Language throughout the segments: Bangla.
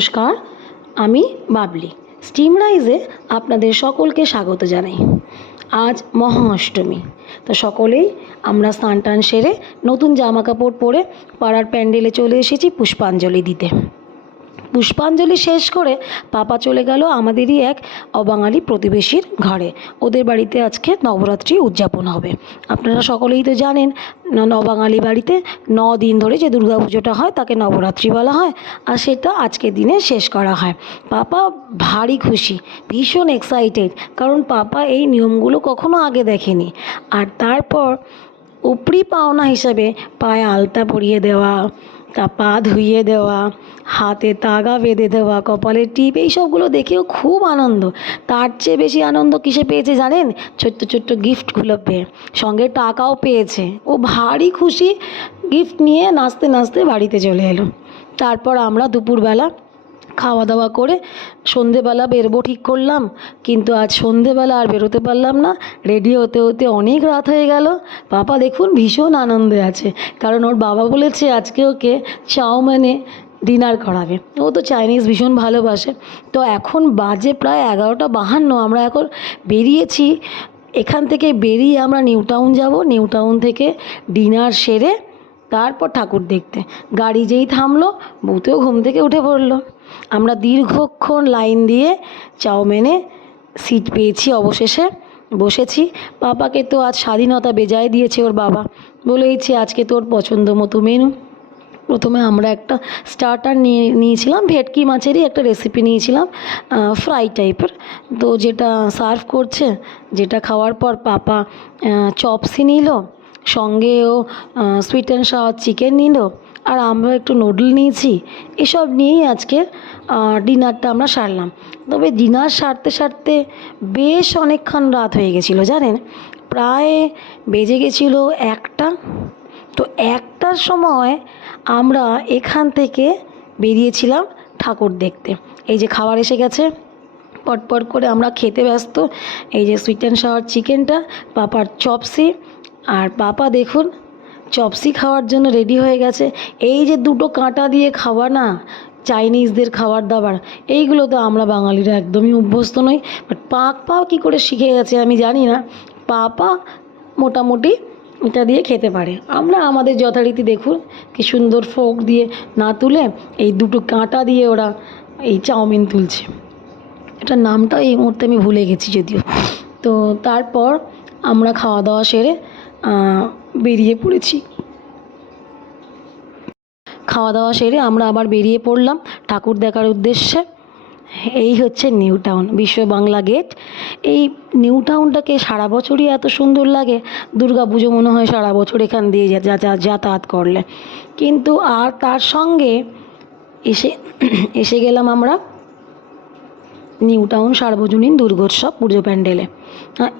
নমস্কার, আমি বাবলি। স্টিম রাইজে আপনাদের সকলকে স্বাগত জানাই। আজ মহা অষ্টমী তো সকলেই আমরা স্নান টান সেরে নতুন জামা কাপড় পরে পাড়ার প্যান্ডেলে চলে এসেছি পুষ্পাঞ্জলি দিতে। পুষ্পাঞ্জলি শেষ করে পাপা চলে গেল আমাদেরই এক অবাঙালি প্রতিবেশীর ঘরে। ওদের বাড়িতে আজকে নবরাত্রি উদযাপন হবে। আপনারা সকলেই তো জানেন নবাঙালি বাড়িতে ন দিন ধরে যে দুর্গাপুজোটা হয়, তাকে নবরাত্রি বলা হয় আর সেটা আজকের দিনে শেষ করা হয়। পাপা ভারী খুশি, ভীষণ এক্সাইটেড কারণ পাপা এই নিয়মগুলো কখনো আগে দেখেনি। আর তারপর উপরি পাওনা হিসাবে পায়ে আলতা পরিয়ে দেওয়া, তা পা ধুইয়ে দেওয়া, হাতে তাগা বেঁধে দেওয়া, কপালে টিপ এইসবগুলো দেখেও খুব আনন্দ। তার চেয়ে বেশি আনন্দ কিসে পেয়েছে জানেন? ছোট্ট ছোট্ট গিফটগুলো পেয়ে। সঙ্গে টাকাও পেয়েছে। ও ভারী খুশি গিফট নিয়ে নাচতে নাচতে বাড়িতে চলে এলো। তারপর আমরা দুপুরবেলা খাওয়া দাওয়া করে সন্ধেবেলা বেরবো ঠিক করলাম। কিন্তু আজ সন্ধেবেলা আর বেরোতে পারলাম না। রেডি হতে হতে অনেক রাত হয়ে গেল। পাপা দেখুন ভীষণ আনন্দে আছে। কারণ ওর বাবা বলেছে আজকে ওকে চাউমিনে ডিনার করাবে। ও তো চাইনিজ ভীষণ ভালোবাসে। তো এখন বাজে প্রায় এগারোটা বাহান্ন। আমরা এখন বেরিয়েছি। এখান থেকে বেরিয়ে আমরা নিউ টাউন যাব। নিউ টাউন থেকে ডিনার সেরে তারপর ঠাকুর দেখতে। গাড়ি যেই থামলো বউতেও ঘুম থেকে উঠে পড়ল। আমরা দীর্ঘক্ষণ লাইন দিয়ে চাউমিনে সিট পেয়েছি অবশেষে, বসেছি। পাপাকে তো আজ স্বাধীনতা বেজায় দিয়েছে ওর বাবা। বলেইছে, আজকে তোর পছন্দ মতো মেনু। প্রথমে আমরা একটা স্টার্টার নিয়ে নিয়েছিলাম, ভেটকি মাছেরই একটা রেসিপি নিয়েছিলাম ফ্রাই টাইপের তো যেটা সার্ভ করছে, যেটা খাওয়ার পর পাপা চপসি নিল সঙ্গেও সুইট অ্যান্ড সাওয়ার চিকেন নিল। আর আমরা একটু নুডল নিয়েছি। এসব নিয়েই আজকে ডিনারটা আমরা সারলাম। তবে ডিনার সারতে সারতে বেশ অনেকক্ষণ রাত হয়ে গেছিল, জানেন? প্রায় বেজে গেছিল একটা। তো একটার সময় আমরা এখান থেকে বেরিয়েছিলাম ঠাকুর দেখতে। এই যে খাবার এসে গেছে। পটপট করে আমরা খেতে ব্যস্ত। এই যে সুইট অ্যান্ড সাওয়ার চিকেনটা পাপার চপসি আর পাপা দেখুন চপসি খাওয়ার জন্য রেডি হয়ে গেছে। এই যে দুটো কাঁটা দিয়ে খাওয়া না চাইনিজদের খাবার দাবার, এইগুলো তো আমরা বাঙালিরা একদমই অভ্যস্ত নই। বাট পাক পাও কী করে শিখে গেছে আমি জানি না। পাপা মোটামুটি এটা দিয়ে খেতে পারে। আমরা আমাদের যথারীতি দেখুন, কি সুন্দর ফোক দিয়ে না তুলে এই দুটো কাঁটা দিয়ে ওরা এই চাউমিন তুলছে। এটার নামটা এই মুহূর্তে আমি ভুলে গেছি যদিও। তো তারপর আমরা খাওয়া দাওয়া সেরে বেরিয়ে পড়েছি। খাওয়া দাওয়া সেরে আমরা আবার বেরিয়ে পড়লাম ঠাকুর দেখার উদ্দেশ্যে। এই হচ্ছে new town, Biswa Bangla gate. এই নিউ টাউনটাকে সারা বছরই এত সুন্দর লাগে। দুর্গা পুজো মনে হয় সারা বছর এখান দিয়ে যাতায়াত করলে। কিন্তু আর তার সঙ্গে এসে এসে গেলাম আমরা নিউ টাউন সার্বজনীন দুর্গোৎসব পুজো প্যান্ডেলে।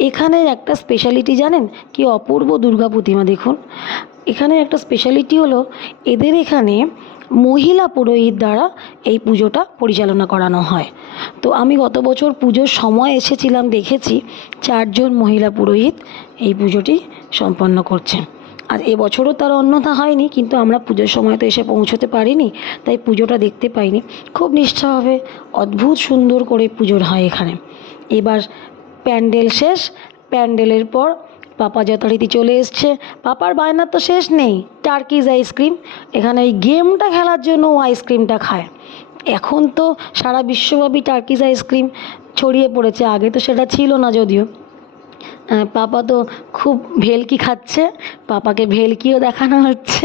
এখানে একটা স্পেশালিটি জানেন? কি অপূর্ব দুর্গা প্রতিমা দেখুন। এখানে একটা স্পেশালিটি হলো, এদের এখানে মহিলা পুরোহিত দ্বারা এই পুজোটা পরিচালনা করানো হয়। তো আমি গত বছর পুজোর সময় এসেছিলাম, দেখেছি, চারজন মহিলা পুরোহিত এই পুজোটি সম্পন্ন করছেন আর এবছরও তার অন্যথা হয়নি, কিন্তু আমরা পুজোর সময় তো এসে পৌঁছতে পারিনি, তাই পুজোটা দেখতে পাইনি। খুব নিষ্ঠাভাবে অদ্ভুত সুন্দর করে পুজোর হয় এখানে। এবার প্যান্ডেল শেষ, প্যান্ডেলের পর পাপা যথারীতি চলে এসছে। পাপার বায়নার তো শেষ নেই, টার্কিজ আইসক্রিম। এখানে এই গেমটা খেলার জন্য ও আইসক্রিমটা খায়। এখন তো সারা বিশ্বব্যাপী টার্কিজ আইসক্রিম ছড়িয়ে পড়েছে, আগে তো সেটা ছিল না যদিও। পাপা তো খুব ভেলকি খাচ্ছে, পাপাকে ভেলকিও দেখানো হচ্ছে।